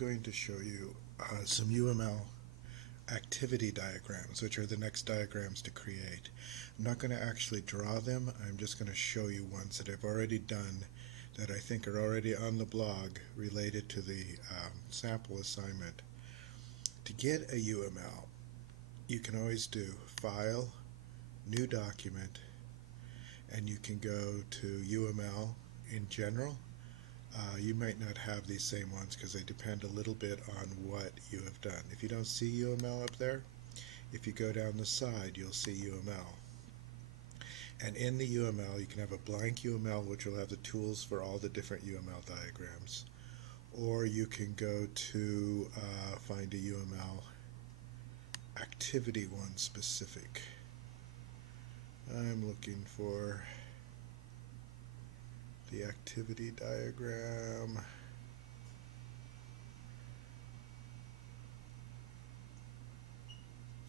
going to show you some UML activity diagrams, which are the next diagrams to create. I'm not going to actually draw them, I'm just going to show you ones that I've already done that I think are already on the blog related to the sample assignment. To get a UML, you can always do File, New Document, and you can go to UML in general. You might not have these same ones because they depend a little bit on what you have done. If you don't see UML up there, if you go down the side, you'll see UML. And in the UML, you can have a blank UML, which will have the tools for all the different UML diagrams. Or you can go to find a UML activity one specific. I'm looking for the activity diagram.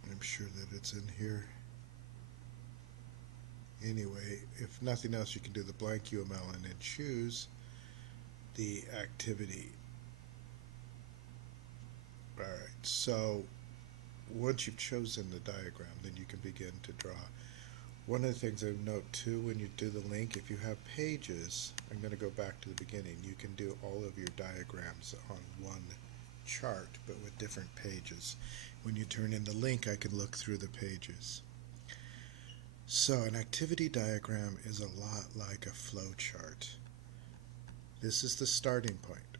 I'm sure that it's in here. Anyway, if nothing else, you can do the blank UML and then choose the activity. Alright, so once you've chosen the diagram, then you can begin to draw. One of the things I note too when you do the link, if you have pages, I'm going to go back to the beginning, you can do all of your diagrams on one chart but with different pages. When you turn in the link, I can look through the pages. So an activity diagram is a lot like a flowchart. This is the starting point,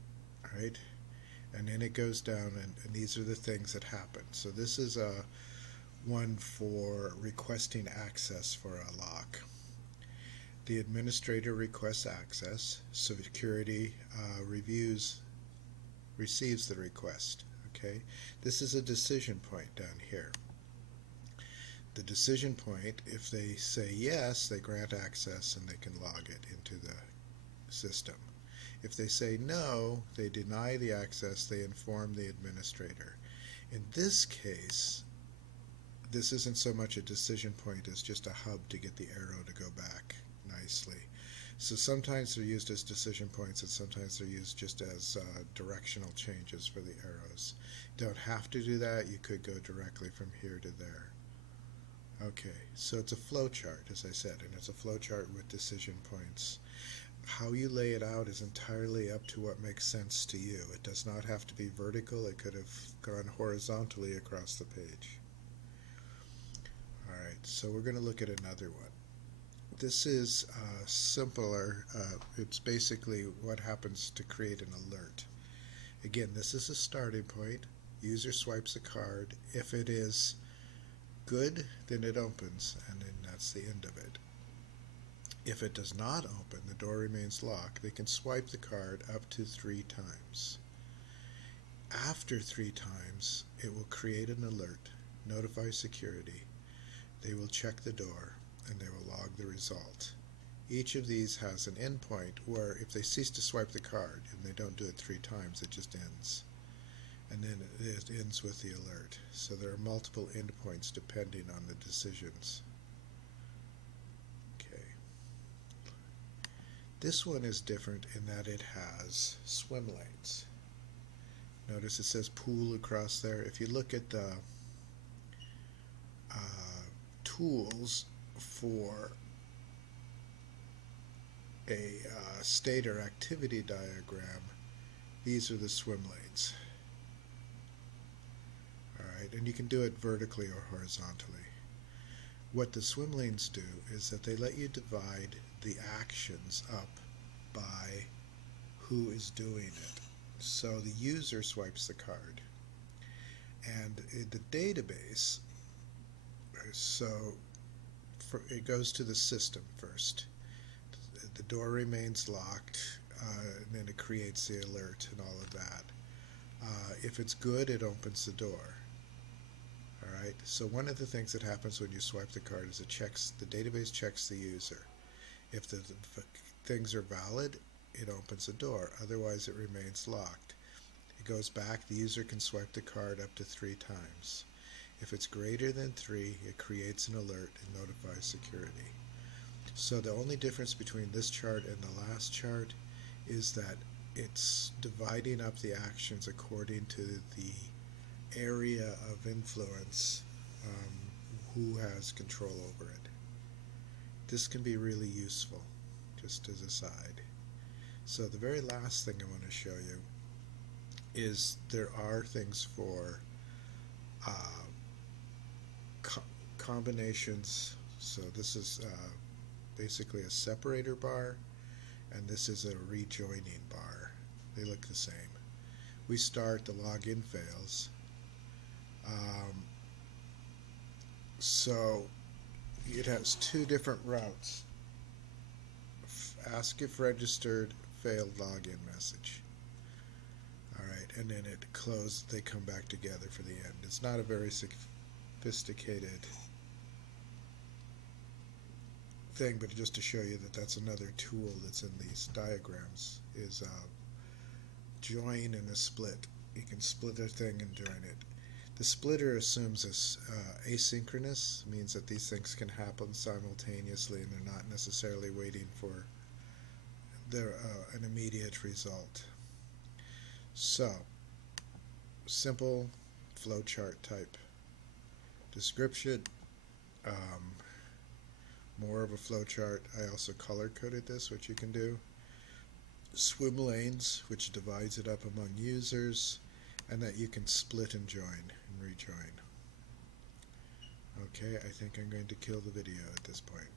right? And then it goes down and these are the things that happen. So this is a one for requesting access for a lock. The administrator requests access, so security receives the request. Okay, this is a decision point down here. The decision point, if they say yes, they grant access and they can log it into the system. If they say no, they deny the access, they inform the administrator. In this case, this isn't so much a decision point as just a hub to get the arrow to go back nicely. So sometimes they're used as decision points and sometimes they're used just as directional changes for the arrows. Don't have to do that, you could go directly from here to there. Okay, so it's a flowchart, as I said, and it's a flowchart with decision points. How you lay it out is entirely up to what makes sense to you. It does not have to be vertical, it could have gone horizontally across the page. Alright, so we're going to look at another one. This is simpler. It's basically what happens to create an alert. Again, this is a starting point. User swipes a card. If it is good, then it opens, and then that's the end of it. If it does not open, the door remains locked. They can swipe the card up to 3 times. After 3 times, it will create an alert, notify security. They will check the door and they will log the result. Each of these has an endpoint where if they cease to swipe the card and they don't do it 3 times, it just ends. And then it ends with the alert. So there are multiple endpoints depending on the decisions. Okay. This one is different in that it has swim lanes. Notice it says pool across there. If you look at the tools for a state or activity diagram, these are the swim lanes. Alright, and you can do it vertically or horizontally. What the swim lanes do is that they let you divide the actions up by who is doing it. So the user swipes the card, and in the database, so it goes to the system first. The door remains locked, and then it creates the alert and all of that. If it's good, it opens the door. Alright, so one of the things that happens when you swipe the card is the database checks the user. If the things are valid, it opens the door, otherwise it remains locked. It goes back, the user can swipe the card up to 3 times. If it's greater than 3, it creates an alert and notifies security. So the only difference between this chart and the last chart is that it's dividing up the actions according to the area of influence, who has control over it. This can be really useful, just as a side. So the very last thing I want to show you is there are things for uh, co combinations. So this is basically a separator bar, and this is a rejoining bar. They look the same. We start, the login fails. Um, so it has two different routes. Ask if registered, failed login message. Alright, and then it closed, they come back together for the end. It's not a very sophisticated thing, but just to show you that that's another tool that's in these diagrams, is join and a split. You can split a thing and join it. The splitter assumes it's asynchronous, means that these things can happen simultaneously and they're not necessarily waiting for an immediate result. So, simple flowchart type description, more of a flowchart. I also color coded this, which you can do. Swim lanes, which divides it up among users, and that you can split and join and rejoin. Okay, I think I'm going to kill the video at this point.